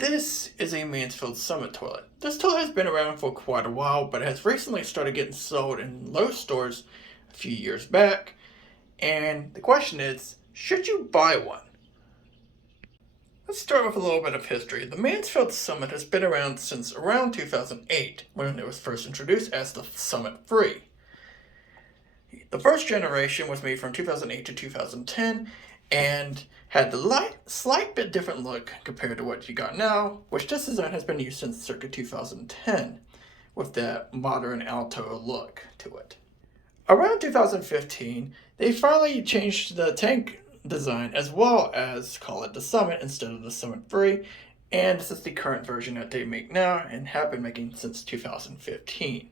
This is a Mansfield Summit toilet. This toilet has been around for quite a while, but has recently started getting sold in Lowe's stores a few years back. And the question is, should you buy one? Let's start with a little bit of history. The Mansfield Summit has been around since around 2008, when it was first introduced as the Summit 3. The first generation was made from 2008 to 2010, and had the slight bit different look compared to what you got now, which this design has been used since circa 2010, with that modern Alto look to it. Around 2015, they finally changed the tank design as well as call it the Summit instead of the Summit 3, and this is the current version that they make now and have been making since 2015.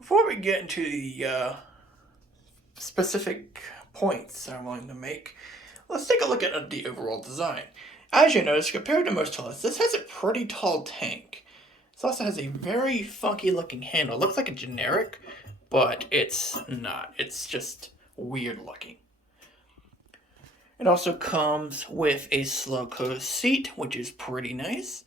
Before we get into the specific points I'm willing to make, let's take a look at the overall design. As you notice, compared to most toilets, this has a pretty tall tank. This also has a very funky looking handle. It looks like a generic, but it's not. It's just weird looking. It also comes with a slow close seat, which is pretty nice.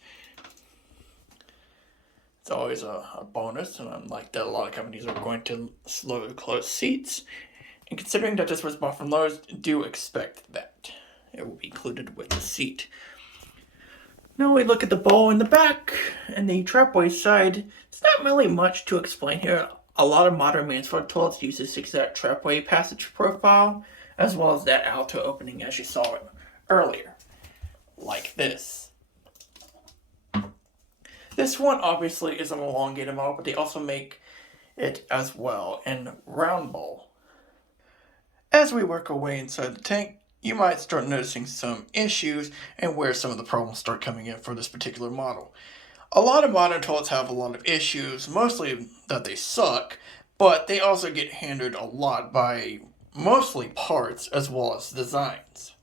It's always a bonus, and unlike that, a lot of companies are going to slow close seats. And considering that this was bought from Lowe's, do expect that it will be included with the seat. Now we look at the bowl in the back and the trapway side. It's not really much to explain here. A lot of modern Mansfield toilets use this exact trapway passage profile, as well as that Alto opening as you saw it earlier, like this. This one obviously is an elongated model, but they also make it as well in round bowl. As we work our way inside the tank, you might start noticing some issues and where some of the problems start coming in for this particular model. A lot of modern toilets have a lot of issues, mostly that they suck, but they also get hindered a lot by mostly parts as well as designs.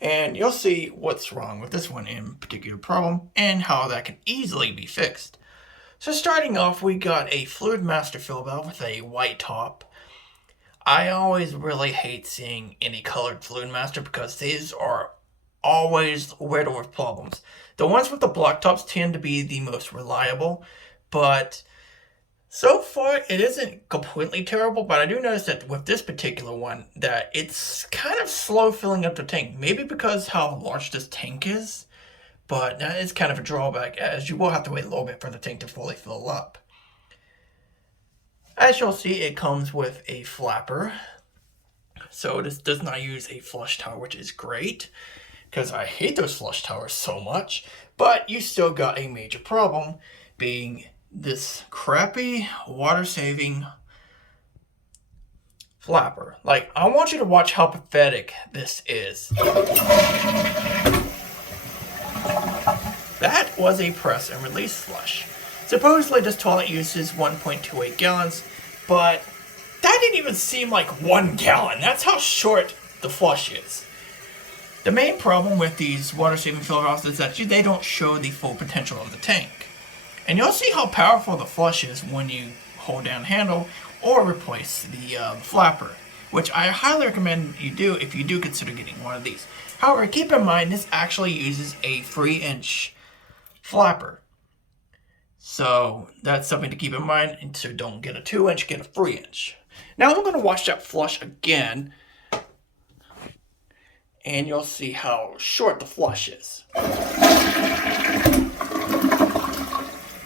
And you'll see what's wrong with this one in particular problem and how that can easily be fixed. So starting off, we got a fluid master fill valve with a white top. I always really hate seeing any colored fluid master because these are always riddled with problems. The ones with the black tops tend to be the most reliable, but so far it isn't completely terrible. But I do notice that with this particular one that it's kind of slow filling up the tank. Maybe because how large this tank is, but that is kind of a drawback, as you will have to wait a little bit for the tank to fully fill up. As you'll see, it comes with a flapper, so this does not use a flush tower, which is great, because I hate those flush towers so much. But you still got a major problem, being this crappy water-saving flapper. Like, I want you to watch how pathetic this is. That was a press and release flush. Supposedly this toilet uses 1.28 gallons, but that didn't even seem like 1 gallon. That's how short the flush is. The main problem with these water-saving fill valves is that they don't show the full potential of the tank. And you'll see how powerful the flush is when you hold down the handle or replace the flapper, which I highly recommend you do if you do consider getting one of these. However, keep in mind this actually uses a 3-inch flapper. So that's something to keep in mind, and so don't get a 2-inch, get a 3-inch. Now I'm going to wash that flush again, and you'll see how short the flush is.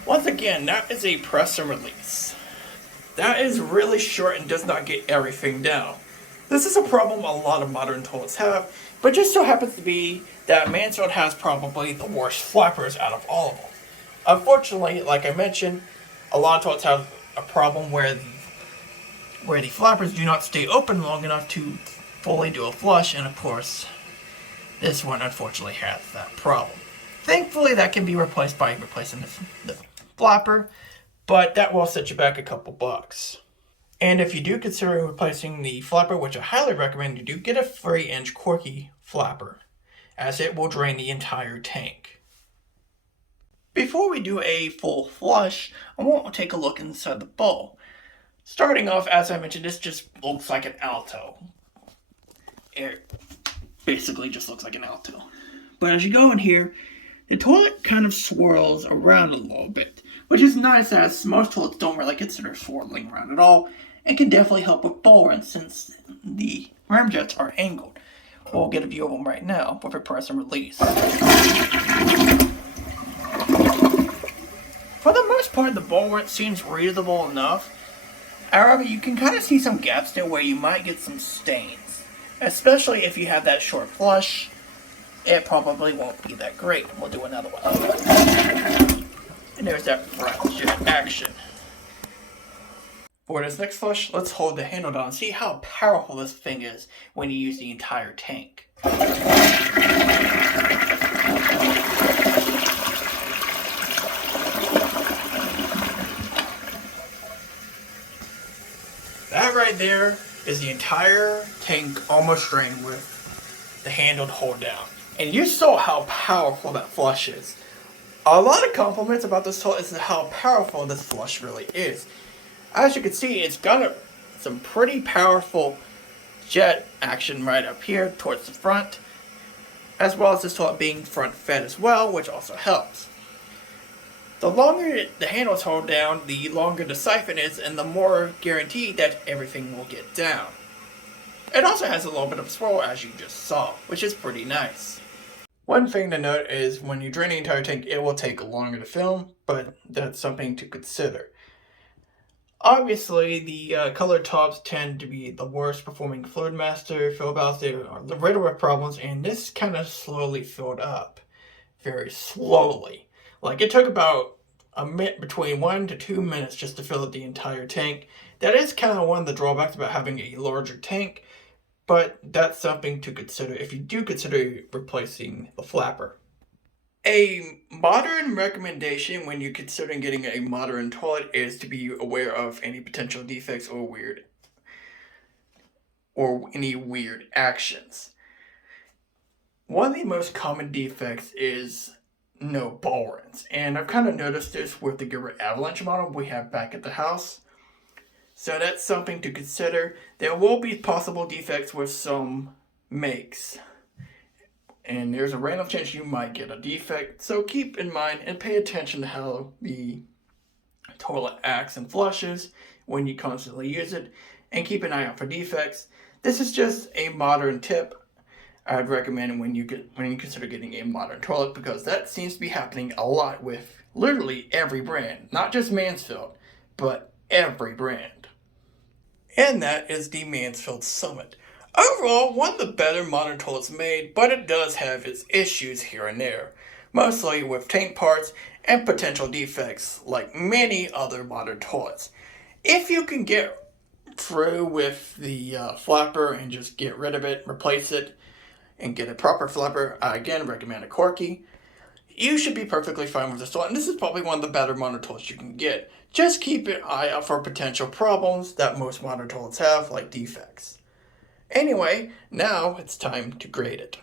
Once again, that is a press and release. That is really short and does not get everything down. This is a problem a lot of modern toilets have, but just so happens to be that Mansfield has probably the worst flappers out of all of them. Unfortunately, like I mentioned, a lot of toilets have a problem where the flappers do not stay open long enough to fully do a flush, and of course, this one unfortunately has that problem. Thankfully, that can be replaced by replacing the flapper, but that will set you back a couple bucks. And if you do consider replacing the flapper, which I highly recommend you do, get a 3-inch corky flapper, as it will drain the entire tank. Before we do a full flush, I want to take a look inside the bowl. Starting off, as I mentioned, this just looks like an Alto. It basically just looks like an Alto. But as you go in here, the toilet kind of swirls around a little bit, which is nice as most toilets don't really consider swirling around at all, and can definitely help with ball runs since the ramjets are angled. We'll get a view of them right now with a press and release. For the most part, the ball run seems readable enough. However, you can kind of see some gaps there where you might get some stains. Especially if you have that short flush, it probably won't be that great. We'll do another one. And there's that jet action. For this next flush, let's hold the handle down and see how powerful this thing is when you use the entire tank. That right there is the entire tank almost drained with the handle to hold down. And you saw how powerful that flush is. A lot of compliments about this toilet is how powerful this flush really is. As you can see, it's got some pretty powerful jet action right up here towards the front, as well as this toilet being front fed as well, which also helps. The longer the handles hold down, the longer the siphon is, and the more guaranteed that everything will get down. It also has a little bit of swirl, as you just saw, which is pretty nice. One thing to note is when you drain the entire tank, it will take longer to film, but that's something to consider. Obviously, the colored tops tend to be the worst performing fluid master fill valves. They are the riddled with problems, and this kind of slowly filled up. Very slowly. Like, it took about a minute, between 1 to 2 minutes just to fill up the entire tank. That is kind of one of the drawbacks about having a larger tank, but that's something to consider if you do consider replacing the flapper. A modern recommendation when you're considering getting a modern toilet is to be aware of any potential defects or any weird actions. One of the most common defects is no ball runs, and I've kind of noticed this with the Gerber Avalanche model we have back at the house. So that's something to consider. There will be possible defects with some makes, and there's a random chance you might get a defect, so keep in mind and pay attention to how the toilet acts and flushes when you constantly use it, and keep an eye out for defects. This is just a modern tip I'd recommend when you consider getting a modern toilet, because that seems to be happening a lot with literally every brand, not just Mansfield, but every brand. And that is the Mansfield Summit. Overall, one of the better modern toilets made, but it does have its issues here and there, mostly with tank parts and potential defects like many other modern toilets. If you can get through with the flapper and just get rid of it, replace it, and get a proper flapper, I again recommend a Corky, you should be perfectly fine with this toilet, and this is probably one of the better modern toilets you can get. Just keep an eye out for potential problems that most modern toilets have, like defects. Anyway, now it's time to grade it.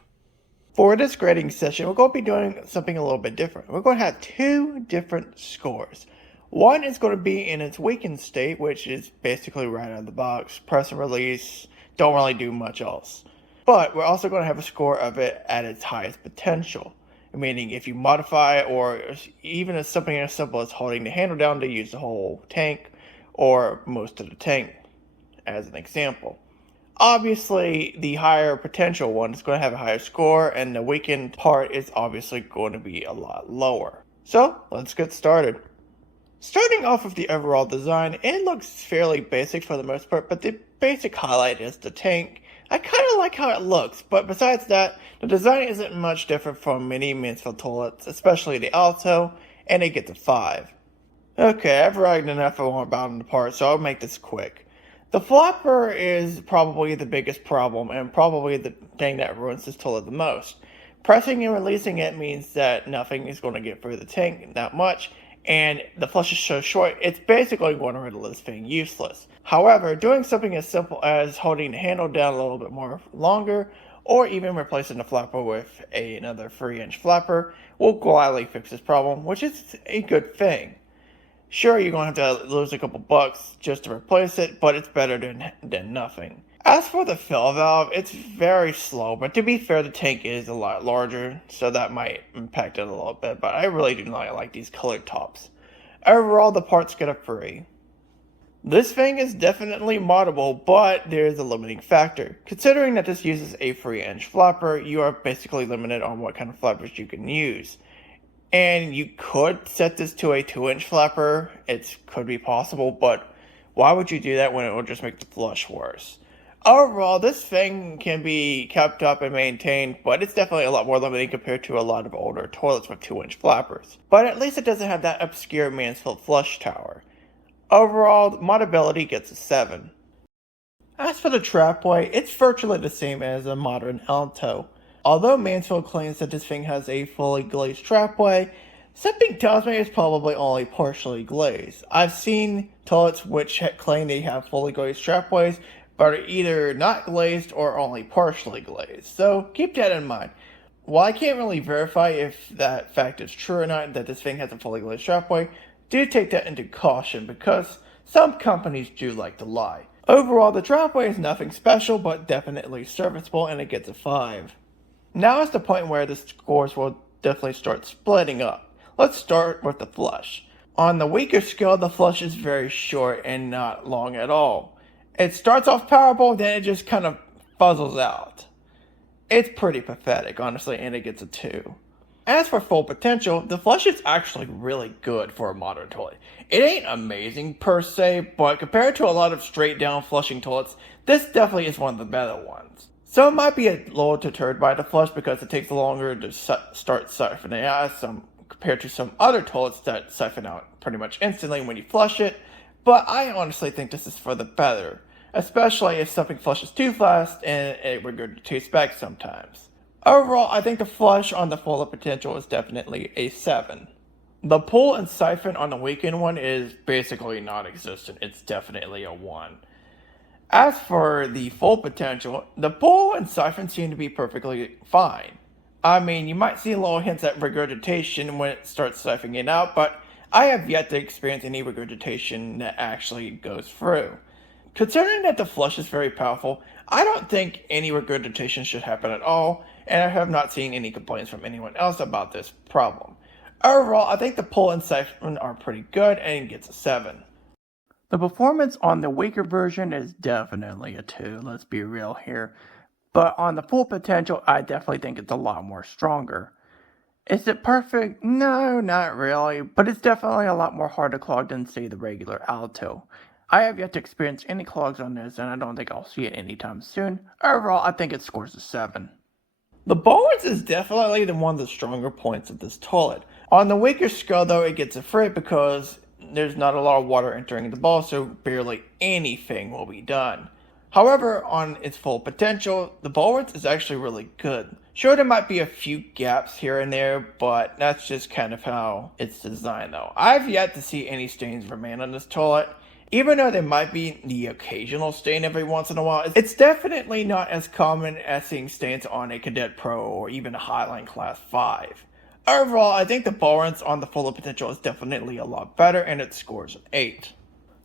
For this grading session, we're going to be doing something a little bit different. We're going to have two different scores. One is going to be in its weakened state, which is basically right out of the box, press and release, don't really do much else. But we're also going to have a score of it at its highest potential, meaning if you modify or even as something as simple as holding the handle down to use the whole tank or most of the tank as an example. Obviously, the higher potential one is going to have a higher score, and the weakened part is obviously going to be a lot lower. So, let's get started. Starting off with the overall design, it looks fairly basic for the most part, but the basic highlight is the tank. I kind of like how it looks, but besides that, the design isn't much different from many Mansfield toilets, especially the Alto, and it gets a 5. Okay, I've bragged enough about the part, so I'll make this quick. The flapper is probably the biggest problem, and probably the thing that ruins this toilet the most. Pressing and releasing it means that nothing is going to get through the tank that much, and the flush is so short, it's basically going to render this thing useless. However, doing something as simple as holding the handle down a little bit more longer, or even replacing the flapper with another 3-inch flapper, will gladly fix this problem, which is a good thing. Sure, you're going to have to lose a couple bucks just to replace it, but it's better than nothing. As for the fill valve, it's very slow, but to be fair, the tank is a lot larger, so that might impact it a little bit, but I really do not like these colored tops. Overall, the parts get a 3. This thing is definitely moddable, but there is a limiting factor. Considering that this uses a 3-inch flapper, you are basically limited on what kind of flappers you can use. And you could set this to a 2-inch flapper, it could be possible, but why would you do that when it will just make the flush worse? Overall, this thing can be kept up and maintained, but it's definitely a lot more limiting compared to a lot of older toilets with 2-inch flappers. But at least it doesn't have that obscure Mansfield flush tower. Overall, Moddability gets a 7. As for the Trapway, it's virtually the same as a modern Alto. Although Mansfield claims that this thing has a fully glazed trapway, something tells me it's probably only partially glazed. I've seen toilets which claim they have fully glazed trapways, but are either not glazed or only partially glazed, so keep that in mind. While I can't really verify if that fact is true or not, that this thing has a fully glazed trapway, do take that into caution because some companies do like to lie. Overall, the trapway is nothing special, but definitely serviceable, and it gets a 5. Now is the point where the scores will definitely start splitting up. Let's start with the flush. On the weaker scale, the flush is very short and not long at all. It starts off powerful, then it just kind of fuzzles out. It's pretty pathetic, honestly, and it gets a 2. As for full potential, the flush is actually really good for a modern toilet. It ain't amazing per se, but compared to a lot of straight down flushing toilets, this definitely is one of the better ones. Some might be a little deterred by the flush because it takes longer to start siphoning out compared to some other toilets that siphon out pretty much instantly when you flush it, but I honestly think this is for the better, especially if something flushes too fast and it regurgitates back sometimes. Overall, I think the flush on the fuller potential is definitely a 7. The pull and siphon on the weekend one is basically non-existent. It's definitely a 1. As for the full potential, the pull and siphon seem to be perfectly fine. I mean, you might see little hints at regurgitation when it starts siphoning out, but I have yet to experience any regurgitation that actually goes through. Considering that the flush is very powerful, I don't think any regurgitation should happen at all, and I have not seen any complaints from anyone else about this problem. Overall, I think the pull and siphon are pretty good and gets a 7. The performance on the weaker version is definitely a 2, let's be real here. But on the full potential, I definitely think it's a lot more stronger. Is it perfect? No, not really, but it's definitely a lot more hard to clog than, say, the regular Alto. I have yet to experience any clogs on this, and I don't think I'll see it anytime soon. Overall, I think it scores a 7. The bollards is definitely one of the stronger points of this toilet. On the weaker scale, though, it gets a 3 because there's not a lot of water entering the ball, so barely anything will be done. However, on its full potential, the bollards is actually really good. Sure, there might be a few gaps here and there, but that's just kind of how it's designed though. I've yet to see any stains remain on this toilet. Even though there might be the occasional stain every once in a while, it's definitely not as common as seeing stains on a Cadet Pro or even a Highline Class 5. Overall, I think the bollards on the fuller potential is definitely a lot better, and it scores an 8.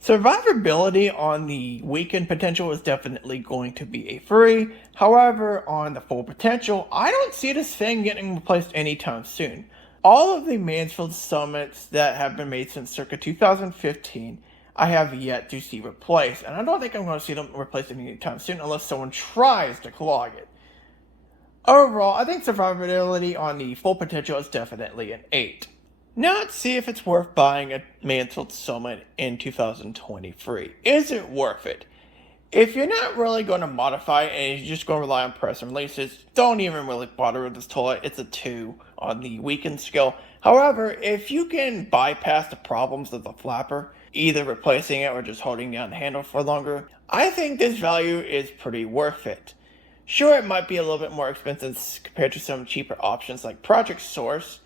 Survivability on the weakened potential is definitely going to be a 3. However, on the full potential, I don't see this thing getting replaced anytime soon. All of the Mansfield summits that have been made since circa 2015, I have yet to see replaced, and I don't think I'm going to see them replaced anytime soon unless someone tries to clog it. Overall, I think survivability on the full potential is definitely an 8. Now let's see if it's worth buying a Mansfield Summit in 2023. Is it worth it? If you're not really going to modify it and you're just going to rely on press and releases, don't even really bother with this toilet. It's a 2 on the weakened scale. However, if you can bypass the problems of the flapper, either replacing it or just holding down the handle for longer, I think this value is pretty worth it. Sure, it might be a little bit more expensive compared to some cheaper options like Project Source,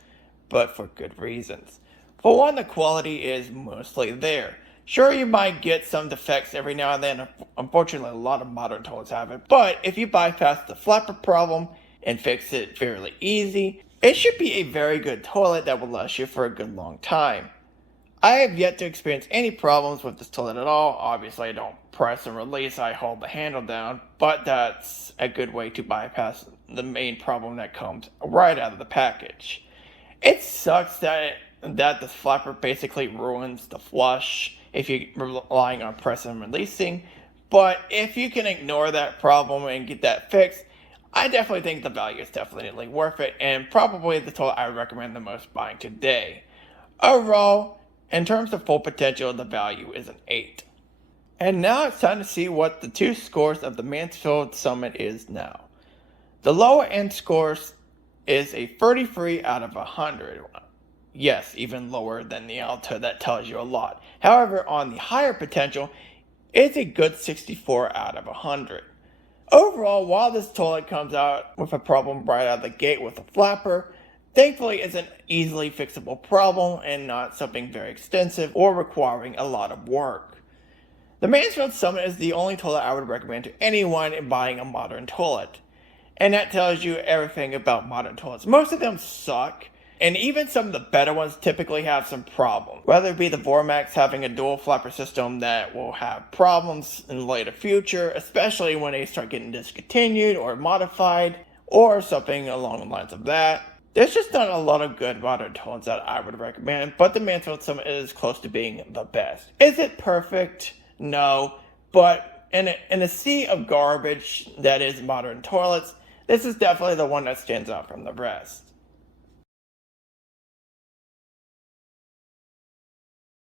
but for good reasons. For one, the quality is mostly there. Sure, you might get some defects every now and then, unfortunately a lot of modern toilets have it, but if you bypass the flapper problem and fix it fairly easy, it should be a very good toilet that will last you for a good long time. I have yet to experience any problems with this toilet at all. Obviously, I don't press and release, I hold the handle down, but that's a good way to bypass the main problem that comes right out of the package. It sucks that this flapper basically ruins the flush if you're relying on pressing and releasing, but if you can ignore that problem and get that fixed, I definitely think the value is definitely worth it, and probably the toilet I would recommend the most buying today. Overall, in terms of full potential, the value is an 8. And now it's time to see what the two scores of the Mansfield Summit is now. The lower end scores is a 33 out of 100. Yes, even lower than the Alto, that tells you a lot. However, on the higher potential, it's a good 64 out of 100. Overall, while this toilet comes out with a problem right out of the gate with a flapper, thankfully it's an easily fixable problem and not something very extensive or requiring a lot of work. The Mansfield Summit is the only toilet I would recommend to anyone buying a modern toilet. And that tells you everything about modern toilets. Most of them suck, and even some of the better ones typically have some problems. Whether it be the Vormax having a dual flapper system that will have problems in the later future, especially when they start getting discontinued or modified, or something along the lines of that. There's just not a lot of good modern toilets that I would recommend, but the Mansfield Summit is close to being the best. Is it perfect? No, but in a sea of garbage that is modern toilets, this is definitely the one that stands out from the rest.